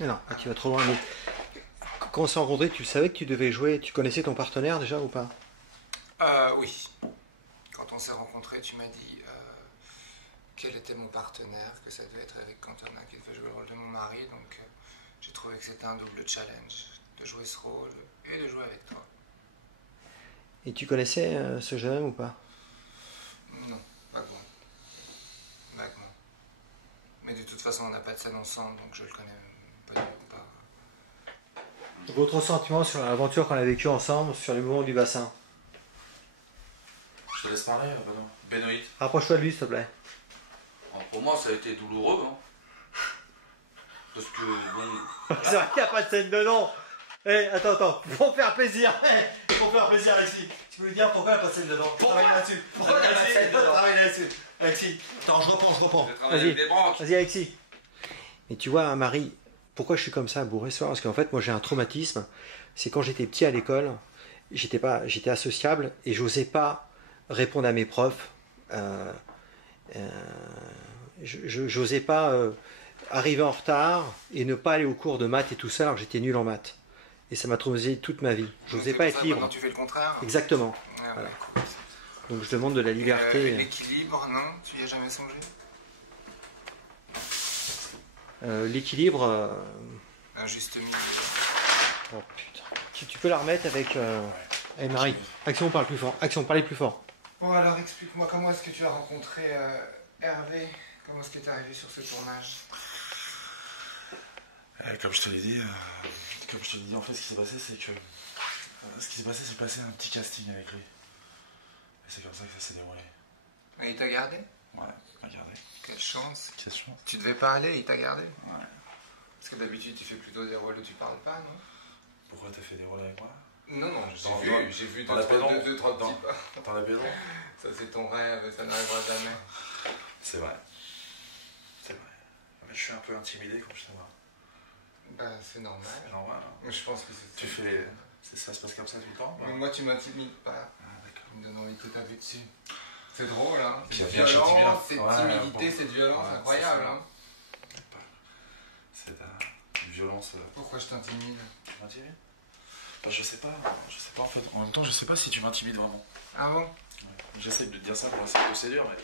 Non, là, tu vas trop loin. Mais quand on s'est rencontrés, tu savais que tu devais jouer. Tu connaissais ton partenaire déjà ou pas? Oui. Quand on s'est rencontrés, tu m'as dit quel était mon partenaire, que ça devait être Eric Cantona qui devait jouer le rôle de mon mari. Donc j'ai trouvé que c'était un double challenge de jouer ce rôle et de jouer avec toi. Et tu connaissais ce jeune homme ou pas? Non, vaguement. Vaguement. Mais de toute façon, on n'a pas de scène ensemble, donc je le connais pas. Votre sentiment sur l'aventure qu'on a vécue ensemble, sur les mouvements du bassin? Je te laisse parler, Benoît. Rapproche-toi de lui, s'il te plaît. Alors, pour moi, ça a été douloureux. Hein. Parce que, bon... C'est vrai qu'il n'y a pas de scène dedans. Attends, pour faire plaisir. Pour faire plaisir, Alexis. Tu peux lui dire pourquoi il n'y a pas de scène dedans? Travaille là-dessus. Pourquoi il n'y a pas de scène dedans? Travaille là-dessus. Alexis, attends, je reprends. Vas-y, vas-y, Alexis. Et tu vois, Marie, pourquoi je suis comme ça, bourré ce soir? Parce qu'en fait, moi, j'ai un traumatisme. C'est quand j'étais petit à l'école, j'étais associable et j'osais pas répondre à mes profs. J'osais pas arriver en retard et ne pas aller au cours de maths et tout ça alors que j'étais nul en maths. Et ça m'a traumatisé toute ma vie. J'osais pas être libre. Maintenant, tu fais le contraire. Exactement. Ah, voilà. Ouais. Donc je demande de la liberté. L'équilibre, non? Tu y as jamais songé? L'équilibre. Un juste milieu. Oh putain. Tu peux la remettre avec. Marie. Action, parle plus fort. Action, parlez plus fort. Bon, alors explique-moi, comment est-ce que tu as rencontré Hervé? Comment est-ce que tu es arrivé sur ce tournage? Comme je te l'ai dit, en fait, ce qui s'est passé, c'est que... j'ai passé un petit casting avec lui. Et c'est comme ça que ça s'est déroulé. Et il t'a gardé? Ouais, il m'a gardé. Quelle chance. Quelle chance. Tu devais pas aller, il t'a gardé? Ouais. Parce que d'habitude, tu fais plutôt des rôles où tu parles pas, non? Pourquoi t'as fait des rôles avec moi? Non, j'ai vu dans la pédon. deux, trois petits. Dans la pédon. Ça, c'est ton rêve, ça n'arrivera jamais. C'est vrai. C'est vrai. Mais je suis un peu intimidé quand je te vois. Bah, c'est normal. C'est normal. Hein. Mais je pense que c'est... Ça se passe comme ça tout le temps? Mais moi, tu m'intimides pas. Ah, d'accord. Tu me donnes envie de te taper dessus. C'est drôle, hein. Puis C'est il y a violent, c'est ouais, timidité, bon. c'est violence, Ouais, incroyable, hein. C'est une violence... Pourquoi je t'intimide? Tu m'intimides? Bah, je sais pas en fait. En même temps, je sais pas si tu m'intimides vraiment. Ah bon? Ouais. J'essaie de te dire ça pour essayer de te séduire, mais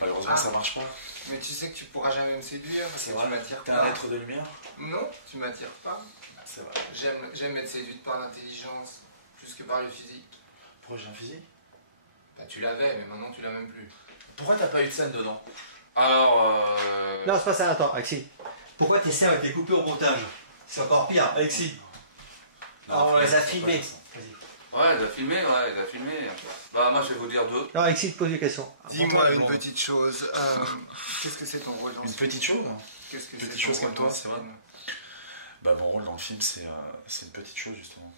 malheureusement ça marche pas. Mais tu sais que tu pourras jamais me séduire parce que C'est vrai. tu m'attires T'es pas. un être de lumière? Non, tu m'attires pas. C'est vrai. J'aime être séduite par l'intelligence plus que par le physique. Pourquoi j'ai un physique? Bah tu l'avais, mais maintenant tu l'as même plus. Pourquoi t'as pas eu de scène dedans? Alors Non, c'est pas ça, attends, Alexis. Pourquoi tes scènes ont été coupées au montage? C'est encore pire, Alexis. On les a filmées. Vas-y. Ouais, il a filmé, Bah moi je vais vous dire deux. Non, Alexis, te pose des questions. dis-moi une petite chose. Qu'est-ce que c'est ton rôle dans Une ce film? petite chose? Qu'est-ce que Petite c'est chose ton comme rôle toi, dans ce c'est vrai. film? Bah mon rôle dans le film c'est une petite chose justement.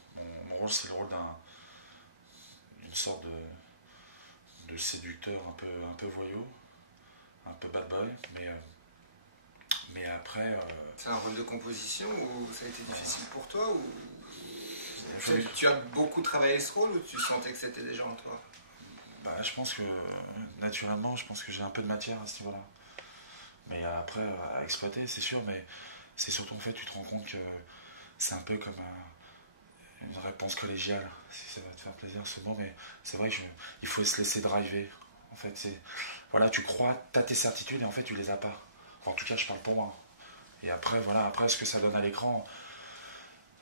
Mon rôle c'est le rôle d'une sorte de séducteur un peu voyou, un peu bad boy, mais après... C'est un rôle de composition ou ça a été difficile pour toi ou... Oui. Tu as beaucoup travaillé ce rôle ou tu sentais que c'était déjà en toi? Bah, je pense que, naturellement, j'ai un peu de matière à ce niveau-là. Mais après, à exploiter, c'est sûr, mais c'est surtout, en fait, tu te rends compte que c'est un peu comme une réponse collégiale, si ça va te faire plaisir ce mot, mais c'est vrai qu'il faut se laisser driver. En fait, voilà, tu crois, tu as tes certitudes et en fait, tu les as pas. Enfin, en tout cas, je parle pour moi. Et après, voilà, ce que ça donne à l'écran,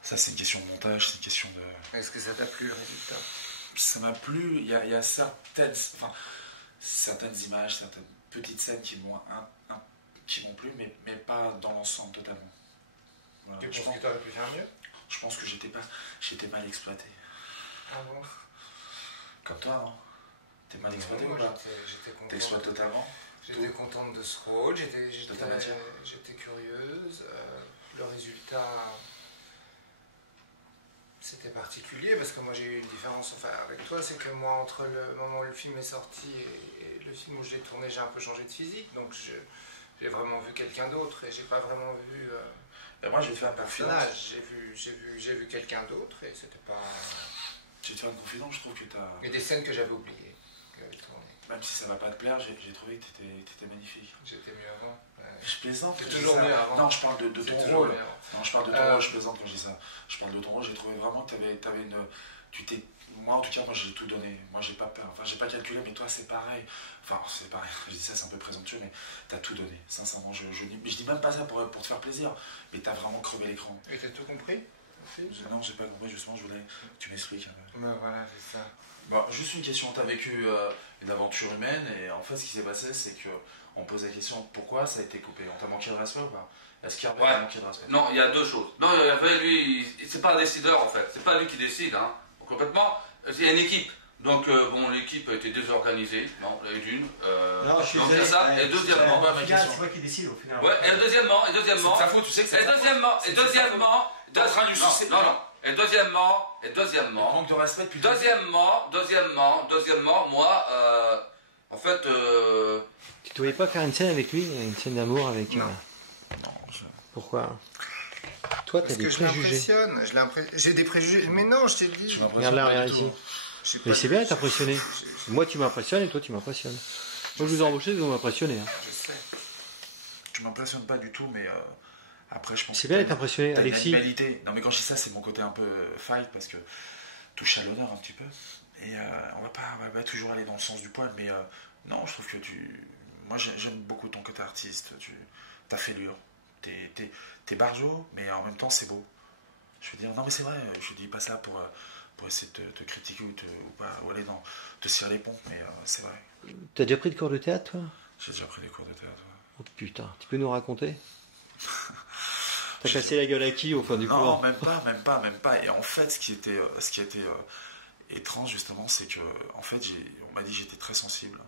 ça, c'est une question de montage, c'est une question de... Est-ce que ça t'a plu le résultat? Ça m'a plu, il y a certaines images, certaines petites scènes qui m'ont plu, mais pas dans l'ensemble totalement. Voilà. Tu penses que tu aurais pu faire mieux? Je pense que j'étais mal exploité. Ah bon? Comme toi, non? T'es mal exploité moi, ou pas? j'étais content. T'exploites totalement? J'étais contente de ce rôle, De ta matière? j'étais curieuse. Le résultat... C'était particulier parce que moi j'ai eu une différence avec toi, c'est que moi entre le moment où le film est sorti et le film où je l'ai tourné, j'ai un peu changé de physique, donc j'ai vraiment vu quelqu'un d'autre et j'ai pas vraiment vu Ben moi je vais te faire un une confidence. personnage, j'ai vu quelqu'un d'autre et c'était pas... Je vais te faire une confidence, je trouve que t'as... Et des scènes que j'avais oubliées, avait tourné. Même si ça va pas te plaire, j'ai trouvé que t'étais magnifique. J'étais mieux avant. Je plaisante. C'est toujours mieux avant. Non, je parle de ton toujours rôle. mieux avant. Non, je parle de ton rôle, je plaisante quand je dis ça. Je parle de ton rôle, j'ai trouvé vraiment que t'avais une... Moi, en tout cas, moi, j'ai tout donné. Moi, j'ai pas peur. Enfin, j'ai pas calculé, mais toi, c'est pareil. Enfin, c'est pareil. Je dis ça, c'est un peu présomptueux, mais t'as tout donné. Sincèrement, je dis même pas ça pour te faire plaisir, mais t'as vraiment crevé l'écran. Et t'as tout compris? Non, j'ai pas compris. Justement, je voulais que tu m'expliques un peu. Ben voilà, c'est ça. Bon, juste une question. T'as vécu une aventure humaine, et en fait, ce qui s'est passé, c'est que on pose la question pourquoi ça a été coupé. On t'a manqué de respect ou pas? Est-ce qu'Hervé a manqué de respect? Non, il y a deux choses. Non, Hervé, lui, c'est pas un décideur en fait. C'est pas lui qui décide, hein. Complètement. Il y a une équipe. Donc, bon, l'équipe a été désorganisée. Non, la une. Non, je suis donc, il y a ça. Et deuxièmement. c'est moi qui décide au final. Ouais, et deuxièmement. C'est de ta faute, tu sais que c'est Et deuxièmement. T'es en train de lui sucer. Non. Et deuxièmement. Manque de respect depuis Deuxièmement, moi, en fait. Tu ne voulais pas faire une scène avec lui, une scène d'amour avec. Non. Pourquoi? Toi, t'as des préjugés. J'ai des préjugés. Mais non, je t'ai dit. Regarde là, regarde ici. Mais c'est bien d'être impressionné. Moi, tu m'impressionnes et toi, tu m'impressionnes. Moi, je vous ai embauché, vous m'impressionnez. Hein. Je sais. Tu m'impressionnes pas du tout, mais après, je pense c'est bien d'être impressionné, t'as Alexis. Une animalité. Non, mais quand je dis ça, c'est mon côté un peu fight parce que touche à l'honneur un petit peu. Et on va pas toujours aller dans le sens du poil, mais non, je trouve que moi, j'aime beaucoup ton côté artiste. Ta fêlure. T'es barjo, mais en même temps, c'est beau. Je veux dire, non, mais c'est vrai, je dis pas ça pour essayer de te critiquer ou aller te cirer les pompes, mais c'est vrai. T'as déjà pris de cours de théâtre, toi? J'ai déjà pris des cours de théâtre. Oh putain, tu peux nous raconter? T'as cassé la gueule à qui au fond du cours? Non, même pas. Et en fait, ce qui a été étrange justement, c'est que en fait, on m'a dit que j'étais très sensible.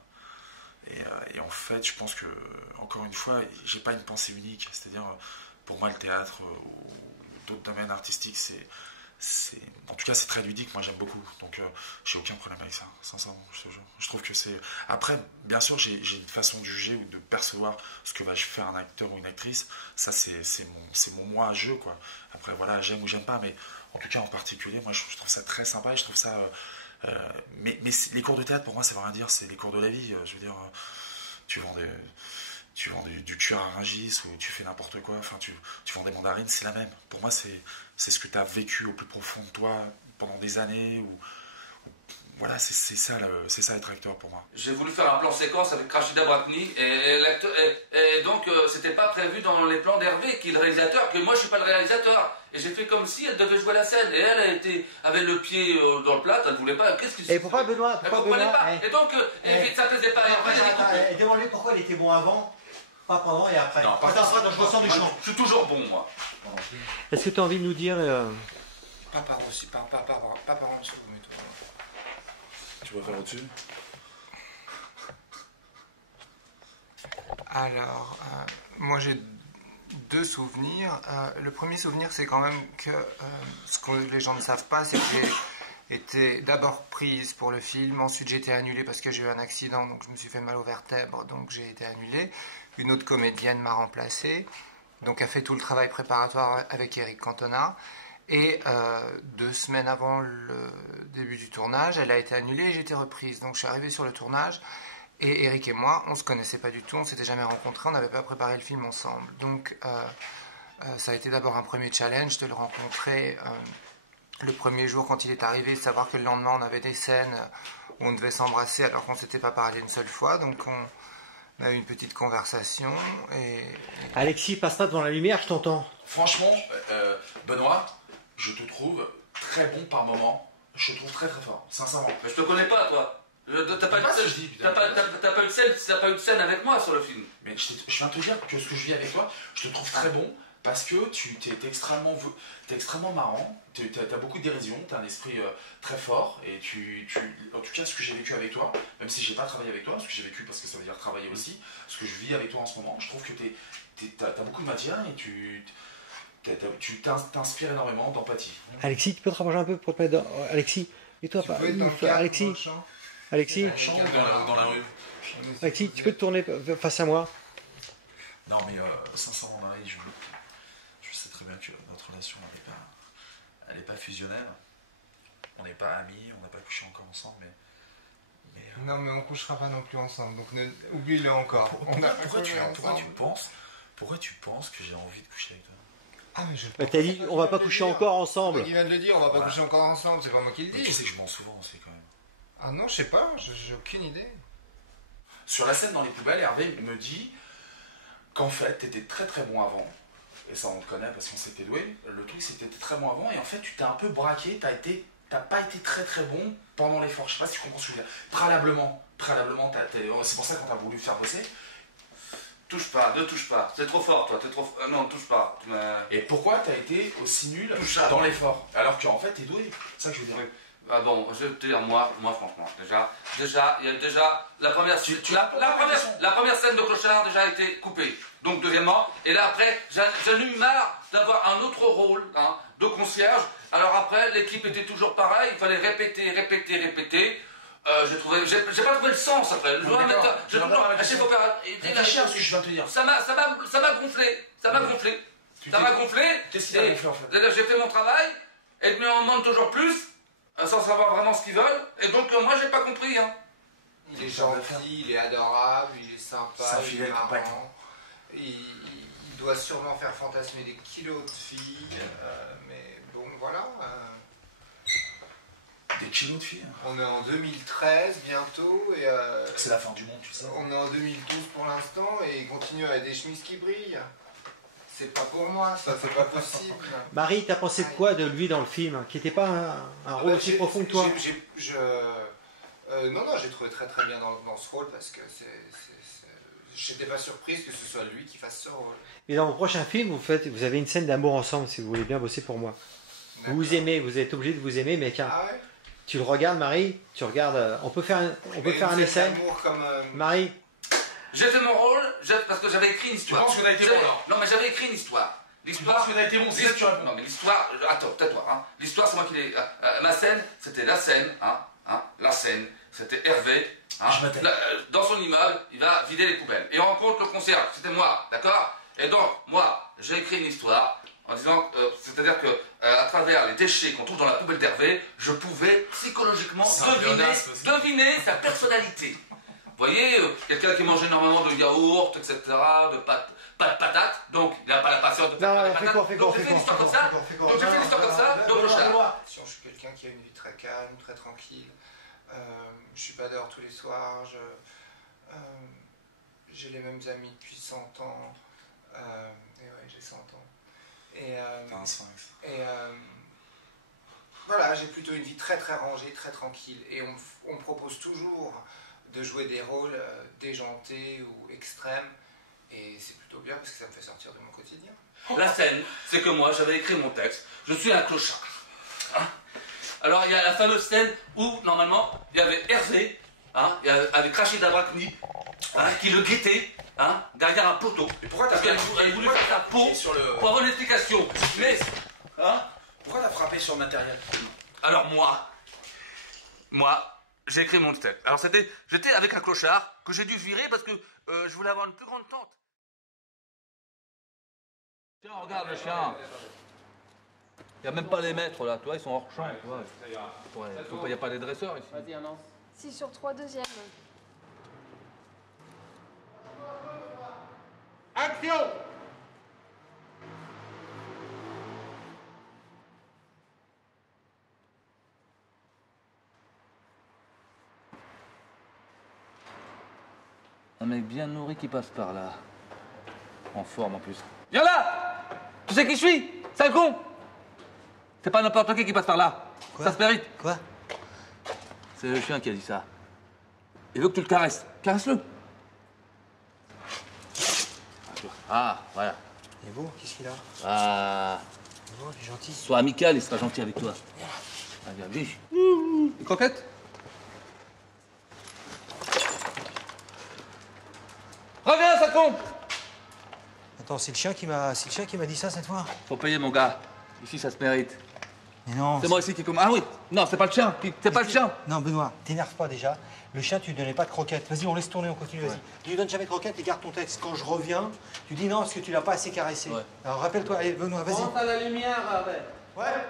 Et en fait, je pense que encore une fois, j'ai pas une pensée unique. C'est-à-dire, pour moi, le théâtre ou d'autres domaines artistiques, en tout cas, c'est très ludique. Moi, j'aime beaucoup. Donc, j'ai aucun problème avec ça. Sincèrement, je te jure. Je trouve que c'est. Après, bien sûr, j'ai une façon de juger ou de percevoir ce que va faire un acteur ou une actrice. Ça, c'est mon moi à jeu, quoi. Après, voilà, j'aime ou j'aime pas, mais en tout cas, en particulier, moi, je trouve ça très sympa et je trouve ça. Mais les cours de théâtre, pour moi, ça veut rien dire. C'est les cours de la vie. Je veux dire, tu vends du cuir à Rungis ou tu fais n'importe quoi. Enfin, tu vends des mandarines, c'est la même. Pour moi, c'est ce que tu as vécu au plus profond de toi pendant des années. Voilà, c'est ça être acteur pour moi. J'ai voulu faire un plan séquence avec Rachida Brakni et donc c'était pas prévu dans les plans d'Hervé qui est le réalisateur, que moi je suis pas le réalisateur. Et j'ai fait comme si elle devait jouer la scène et elle avait le pied dans le plat, elle ne voulait pas. Qu'est-ce qui se Et pourquoi Benoît? Elle comprenait pas. Et donc ça plaisait pas à Hervé. Demande-lui pourquoi il était bon avant, pas pendant et après. Non, attends, je ressens du chant. Je suis toujours bon, moi. Est-ce que tu as envie de nous dire Pas par aussi, pas par en dessous, mais toi. Tu vas faire au-dessus? Alors, moi j'ai deux souvenirs. Le premier souvenir, c'est quand même que ce que les gens ne savent pas, c'est que j'ai été d'abord prise pour le film, ensuite j'ai été annulée parce que j'ai eu un accident, donc je me suis fait mal aux vertèbres, donc j'ai été annulée. Une autre comédienne m'a remplacée, donc a fait tout le travail préparatoire avec Eric Cantona. Et 2 semaines avant le début du tournage, elle a été annulée et j'ai été reprise. Donc je suis arrivé sur le tournage et Eric et moi, on ne se connaissait pas du tout, on ne s'était jamais rencontrés, on n'avait pas préparé le film ensemble. Donc ça a été d'abord un premier challenge de le rencontrer le premier jour quand il est arrivé, de savoir que le lendemain on avait des scènes où on devait s'embrasser alors qu'on ne s'était pas parlé une seule fois. Donc on a eu une petite conversation et... Alexis, passe-toi devant la lumière, je t'entends. Franchement, Benoît, je te trouve très bon par moment. Je te trouve très très fort, sincèrement. Mais je te connais pas, toi. T'as pas eu de scène avec moi sur le film. Mais je viens de te dire que ce que je vis avec toi, je te trouve très bon parce que tu t'es extrêmement marrant, t'as beaucoup de dérision, t'as un esprit très fort et en tout cas ce que j'ai vécu avec toi, même si j'ai pas travaillé avec toi, ce que j'ai vécu parce que ça veut dire travailler aussi, ce que je vis avec toi en ce moment, je trouve que t'as beaucoup de matière et tu t'inspires énormément d'empathie. Alexis, tu peux te rapprocher un peu pour te mettre dans... Alexis, et toi pas. Alexis, Alexis, dans la rue. Alexis, tu peux te tourner face à moi? Non mais sincèrement Marie, je sais très bien que notre relation elle est pas fusionnelle. On n'est pas amis, on n'a pas couché encore ensemble, mais Non, mais on couchera pas non plus ensemble, donc oublie-le encore. Pourquoi tu penses que j'ai envie de coucher avec toi? Ah, mais je Bah, t'as dit, on va pas coucher encore ensemble. Il vient de le dire, on va pas coucher encore ensemble, c'est pas moi qui le dis. Tu sais que je mens souvent aussi quand même. Ah non, je sais pas, j'ai aucune idée. Sur la scène dans les poubelles, Hervé me dit qu'en fait, t'étais très très bon avant. Et ça, on le connaît parce qu'on s'était doué. Le truc, c'est que t'étais très bon avant. Et en fait, tu t'es un peu braqué. T'as pas été très très bon pendant l'effort. Je sais pas si tu comprends ce que je veux dire. Préalablement, c'est pour ça qu'on t'a voulu faire bosser. Touche pas, ne touche pas. C'est trop fort, toi. T'es trop. Non, touche pas. Et pourquoi t'as été aussi nul Touchable. dans l'effort alors qu'en fait, t'es doué. C'est ça que je veux dire. Oui. Ah bon, je vais te dire, moi franchement, il y a déjà la première scène de Clochard déjà a été coupée. Donc deuxièmement, et là après, j'en ai eu marre d'avoir un autre rôle de concierge. Alors après, l'équipe était toujours pareil, il fallait répéter. J'ai pas trouvé le sens après. Réfléchis à ce que je viens de te dire. Ça m'a gonflé. Ça m'a gonflé. Qu'est-ce qui t'a gonflé en fait? J'ai fait mon travail, et ils me en demandent toujours plus. Sans savoir vraiment ce qu'ils veulent, et donc moi j'ai pas compris. Il est gentil, il est adorable, il est sympa, il est marrant. Il doit sûrement faire fantasmer des kilos de filles, mais bon voilà. Des kilos de filles. On est en 2013 bientôt, et c'est la fin du monde, tu sais. On est en 2012 pour l'instant, et il continue avec des chemises qui brillent. C'est pas pour moi, ça, c'est pas possible. Marie, t'as pensé de quoi de lui dans le film? Qui n'était pas un rôle aussi profond que toi? Non, j'ai trouvé très très bien dans ce rôle parce que j'étais pas surprise que ce soit lui qui fasse ce rôle. Et dans vos prochains films, vous avez une scène d'amour ensemble si vous voulez bien bosser pour moi. Vous vous aimez, vous êtes obligé de vous aimer, mais Ah ouais? tu le regardes, Marie, tu regardes. On peut faire un essai. Comme, Marie. J'ai fait mon rôle parce que j'avais écrit une histoire. Tu penses que t'as été bon alors? Non, mais j'avais écrit une histoire. Tu penses que t'as été bon? C'est ça que tu réponds. Non, mais l'histoire. Attends, tais-toi. L'histoire, c'est moi qui l'ai. Ma scène, c'était la scène. La scène, c'était Hervé. Dans son immeuble, il va vider les poubelles. Et on rencontre le concierge. C'était moi, d'accord? Et donc, moi, j'ai écrit une histoire en disant. C'est-à-dire que, à travers les déchets qu'on trouve dans la poubelle d'Hervé, je pouvais psychologiquement deviner sa personnalité. Vous voyez, quelqu'un qui mange énormément de yaourt, etc., de patates, donc il n'a pas la patience de faire des patates. Donc j'ai fait une histoire comme ça, donc je suis quelqu'un qui a une vie très calme, très tranquille. Je suis pas dehors tous les soirs. J'ai les mêmes amis depuis 100 ans. Et ouais, j'ai 100 ans. T'as un sphinx. Voilà, j'ai plutôt une vie très très rangée, très tranquille. Et on me propose toujours de jouer des rôles déjantés ou extrêmes. Et c'est plutôt bien parce que ça me fait sortir de mon quotidien. La scène, c'est que moi, j'avais écrit mon texte. Je suis un clochard. Alors, il y a la fameuse scène où, normalement, il y avait Hervé, avec Rachida Brakni, qui le guettait, derrière un poteau. Et pourquoi t'as voulu faire sa peau pour avoir une explication. Mais, pourquoi t'as frappé sur le matériel? Alors, moi, j'ai écrit mon texte. Alors, j'étais avec un clochard que j'ai dû virer parce que je voulais avoir une plus grande tente. Tiens, regarde le chien. Il n'y a même pas les maîtres là, tu vois, ils sont hors champ. Il n'y a pas les dresseurs ici. Vas-y, annonce. 6 sur 3, deuxième. Action! Un mec bien nourri qui passe par là. En forme en plus. Viens là! Tu sais qui je suis? Sale con! C'est pas n'importe qui passe par là. Quoi? Ça se mérite. Quoi? C'est le chien qui a dit ça. Il veut que tu le caresses. Caresse-le. Ah, voilà. Il est beau, qu'est-ce qu'il a? Ah. Il est beau, il est gentil. Sois amical, il sera gentil avec toi. Ah, viens, lui. Une croquette? Reviens, sale con! Attends, c'est le chien qui m'a dit ça cette fois? Faut payer, mon gars. Ici, ça se mérite. Mais non. C'est moi ici qui commande. Ah oui! Non, c'est pas le chien. C'est pas le chien. Non, Benoît, t'énerve pas déjà. Le chien, tu lui donnais pas de croquettes. Vas-y, on laisse tourner, on continue, vas-y. Tu lui donnes jamais de croquettes et garde ton texte. Quand je reviens, tu dis non parce que tu l'as pas assez caressé. Ouais. Alors rappelle-toi, allez, Benoît, vas-y. Monte à la lumière, Robert. Ouais.